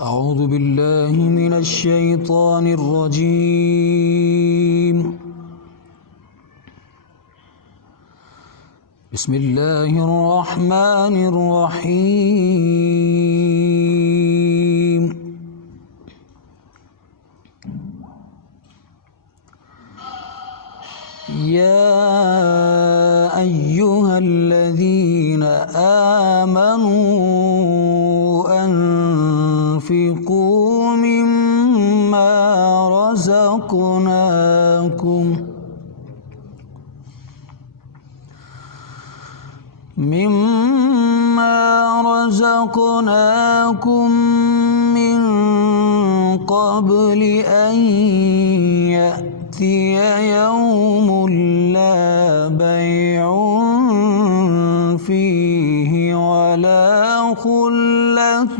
أعوذ بالله من الشيطان الرجيم. بسم الله الرحمن الرحيم. يا أيها الذين آمنوا أنفقوا مما رزقناكم من قبل أن يأتي يوم لا بيع فيه ولا خلة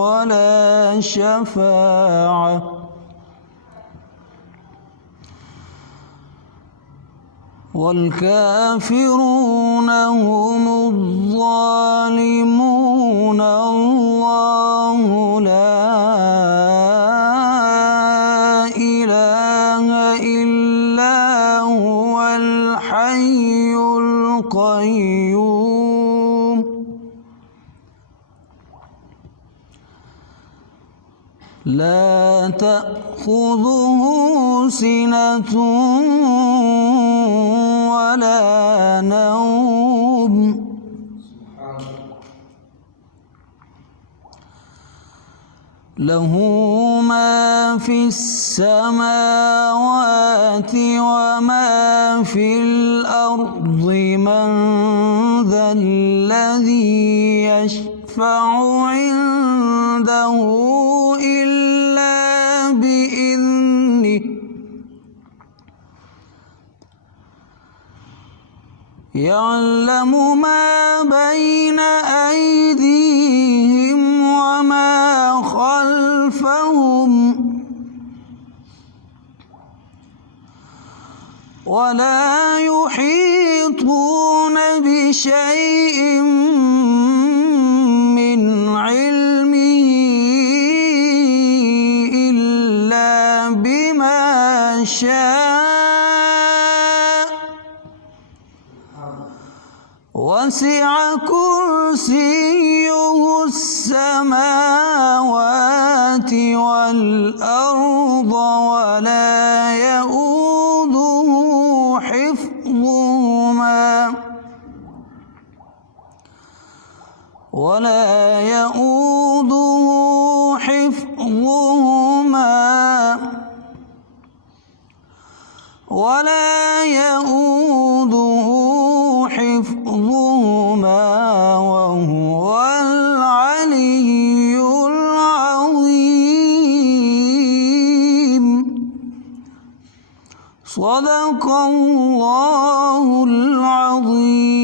ولا شفاعة والكافرون هم الظالمون. الله لا إله إلا هو الحي القيوم لا تأخذه سنة ولا نوم له ما في السماوات وما في الأرض. من ذا الذي يشفع عنده إلا بإذنه يعلم ما بين أيديهم وما خلفهم ولا يحيطون بشيء من علمه إلا بما شاء وسع كرسيه السماوات والأرض ولا يؤوده حفظهما وهو العلي العظيم. صدق الله العظيم.